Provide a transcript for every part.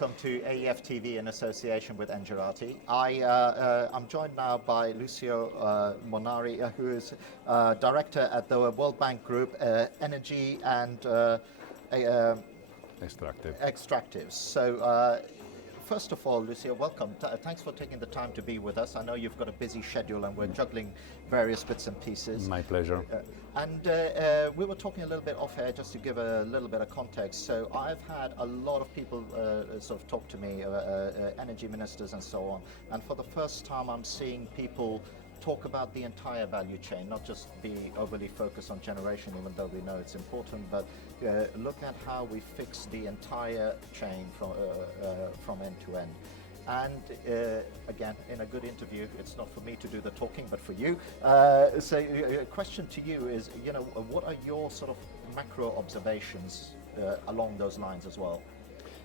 welcome to AEF TV in association with Engerati. I'm joined now by Lucio Monari, who is Director at the World Bank Group, Energy and Extractives. So, first of all, Lucio, welcome. Thanks for taking the time to be with us. I know you've got a busy schedule and we're juggling various bits and pieces. My pleasure. We were talking a little bit off air just to give a little bit of context. So I've had a lot of people sort of talk to me, energy ministers and so on. And for the first time, I'm seeing people talk about the entire value chain, not just be overly focused on generation, even though we know it's important, but look at how we fix the entire chain from end to end. And again, in a good interview, it's not for me to do the talking, but for you. So a question to you is, what are your sort of macro observations along those lines as well?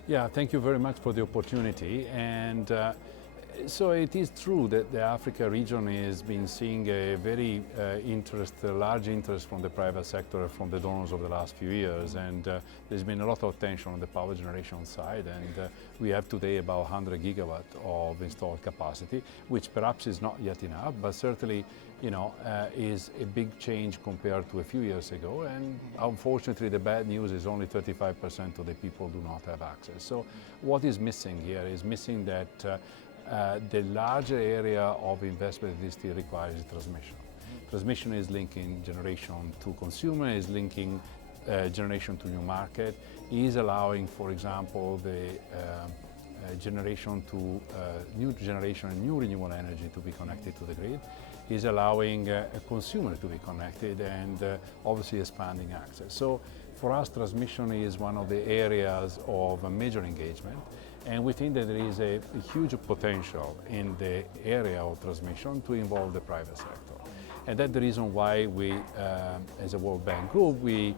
Yeah, thank you very much for the opportunity. And so it is true that the Africa region has been seeing a very large interest from the private sector, from the donors over the last few years, and there's been a lot of attention on the power generation side, and we have today about 100 gigawatt of installed capacity, which perhaps is not yet enough, but certainly is a big change compared to a few years ago, and unfortunately the bad news is only 35% of the people do not have access. So what is missing here is missing that the larger area of investment this still requires transmission. Transmission is linking generation to consumer, is linking generation to new market, is allowing, for example, the generation to new generation and new renewable energy to be connected to the grid, is allowing a consumer to be connected, and obviously expanding access. So for us, transmission is one of the areas of major engagement. And we think that there is a huge potential in the area of transmission to involve the private sector. And that's the reason why we, as a World Bank Group, we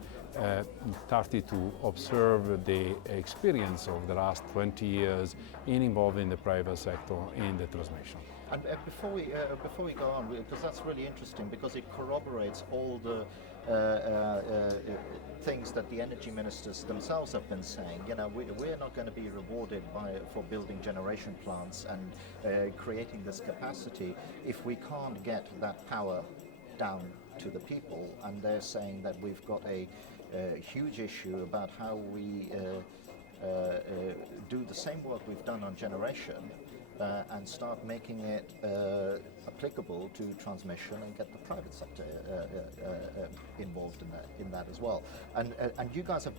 started to observe the experience of the last 20 years in involving the private sector in the transmission. And before we go on, because that's really interesting, because it corroborates all the things that the energy ministers themselves have been saying. We're not going to be rewarded for building generation plants and creating this capacity if we can't get that power down to the people. And they're saying that we've got a huge issue about how we do the same work we've done on generation and start making it applicable to transmission and get the private sector involved in that as well. And you guys have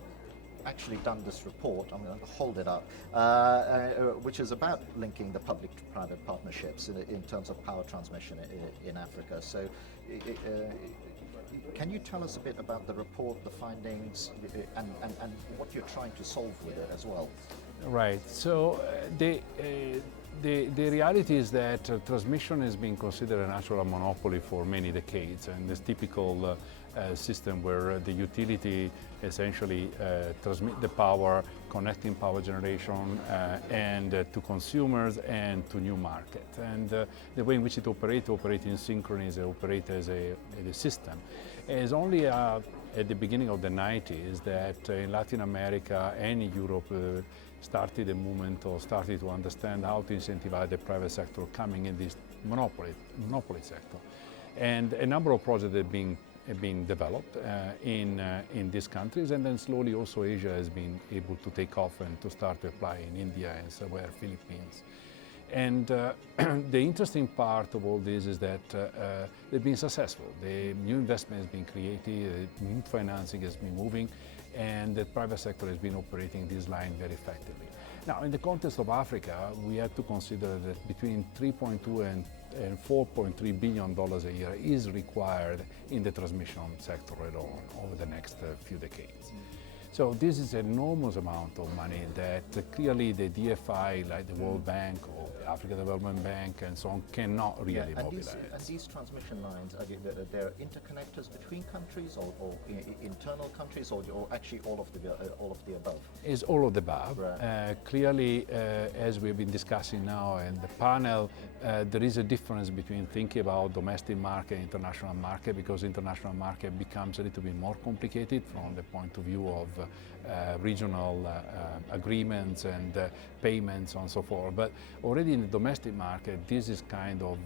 actually done this report, I'm going to hold it up, which is about linking the public-private partnerships in terms of power transmission in Africa. So can you tell us a bit about the report, the findings, and what you're trying to solve with it as well? Right. So the reality is that transmission has been considered a natural monopoly for many decades, and this typical system where the utility essentially transmit the power, connecting power generation and to consumers and to new market. And the way in which it operates in synchrony, operate as a system. It's only at the beginning of the 90s that in Latin America and in Europe started a movement or started to understand how to incentivize the private sector coming in this monopoly sector. And a number of projects have been developed in these countries, and then slowly also Asia has been able to take off and to start to apply in India and somewhere Philippines. And the interesting part of all this is that they've been successful. The new investment has been created, new financing has been moving, and the private sector has been operating this line very effectively. Now, in the context of Africa, we have to consider that between 3.2 and $4.3 billion a year is required in the transmission sector alone over the next few decades. So this is an enormous amount of money that clearly the DFI, like the World Bank or the African Development Bank and so on, cannot really mobilize. And these transmission lines, they're interconnectors between countries or internal countries, or actually all of the above? It's all of the above. Right. Clearly, as we've been discussing now in the panel, there is a difference between thinking about domestic market and international market, because international market becomes a little bit more complicated from the point of view of regional agreements and payments and so forth. But already in the domestic market, this is kind of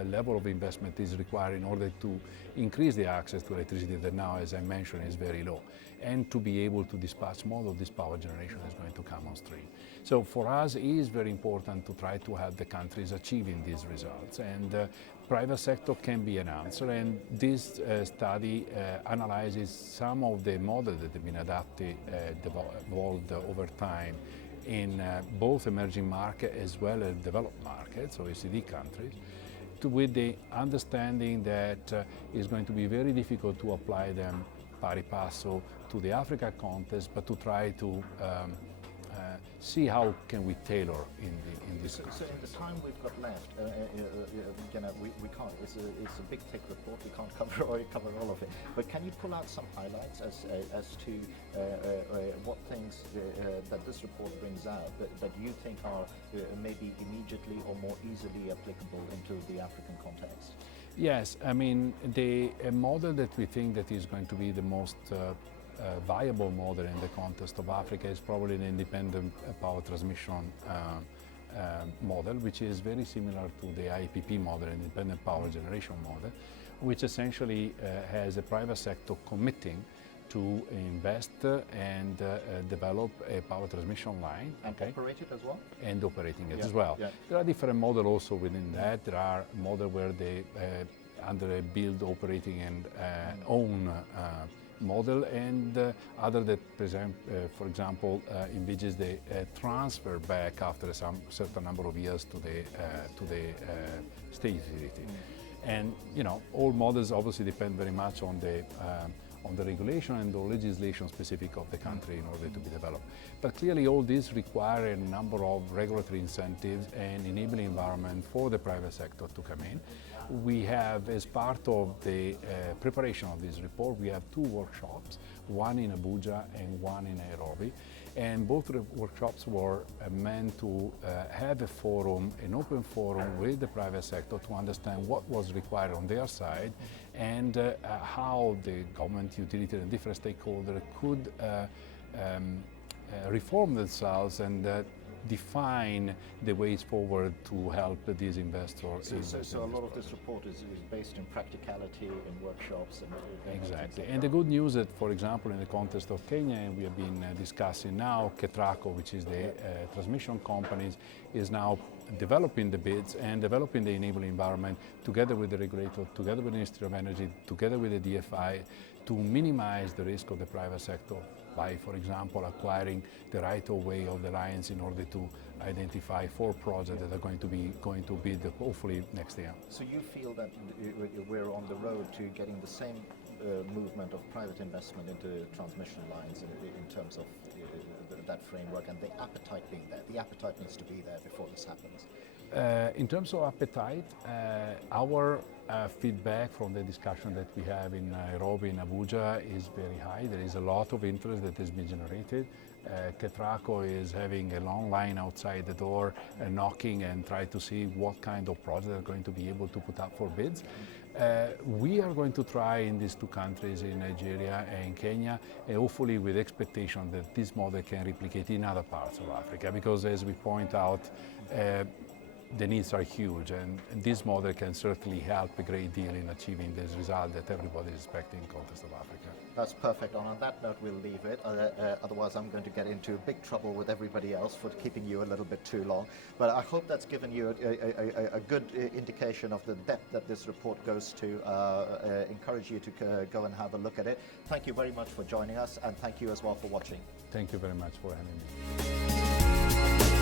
a level of investment is required in order to increase the access to electricity that now, as I mentioned, is very low. And to be able to dispatch more of this power generation is going to come on stream. So for us, it is very important to try to help the countries achieving these results. And private sector can be an answer. And this study analyzes some of the models that have been adapted, evolved over time in both emerging markets as well as developed markets, OECD countries, with the understanding that it's going to be very difficult to apply them pari passo to the Africa context, but to try to see how can we tailor in this. So in the time we've got left, we can't. It's a big thick report. We can't cover all of it. But can you pull out some highlights as to what things that this report brings out that you think are maybe immediately or more easily applicable into the African context? Yes, I mean the model that we think that is going to be the most viable model in the context of Africa is probably the independent power transmission model, which is very similar to the IPP model, independent power generation model, which essentially has a private sector committing to invest and develop a power transmission line. And operate it as well? And operating it as well. Yeah. There are different models also within that. There are models where they, under a build, operating and own model, and other that present, for example, envisages the transfer back after some certain number of years to the state utility. And all models obviously depend very much on the regulation and the legislation specific of the country in order to be developed. But clearly all these require a number of regulatory incentives and enabling environment for the private sector to come in. We have, as part of the preparation of this report, we have 2 workshops, one in Abuja and one in Nairobi. And both workshops were meant to have a forum, an open forum with the private sector to understand what was required on their side and how the government, utility and different stakeholders could reform themselves and define the ways forward to help these investors. So a lot of this report is based in practicality, in workshops. And exactly. And the good news that, for example, in the context of Kenya, and we have been discussing now, KETRACO, which is the transmission companies, is now developing the bids and developing the enabling environment together with the regulator, together with the Ministry of Energy, together with the DFI, to minimize the risk of the private sector by, for example, acquiring the right-of-way of the lines in order to identify 4 projects that are going to bid hopefully next year. So you feel that we're on the road to getting the same movement of private investment into transmission lines in terms of that framework, and the appetite being there. The appetite needs to be there before this happens. In terms of appetite, our feedback from the discussion that we have in Nairobi and Abuja is very high. There is a lot of interest that has been generated. KETRACO is having a long line outside the door, knocking and try to see what kind of projects are going to be able to put up for bids. We are going to try in these 2 countries, in Nigeria and Kenya, hopefully with expectation that this model can replicate in other parts of Africa, because as we point out, the needs are huge, and this model can certainly help a great deal in achieving this result that everybody is expecting in the context of Africa. That's perfect. On that note, we'll leave it. Otherwise, I'm going to get into big trouble with everybody else for keeping you a little bit too long. But I hope that's given you a good indication of the depth that this report goes to. Encourage you to go and have a look at it. Thank you very much for joining us, and thank you as well for watching. Thank you very much for having me.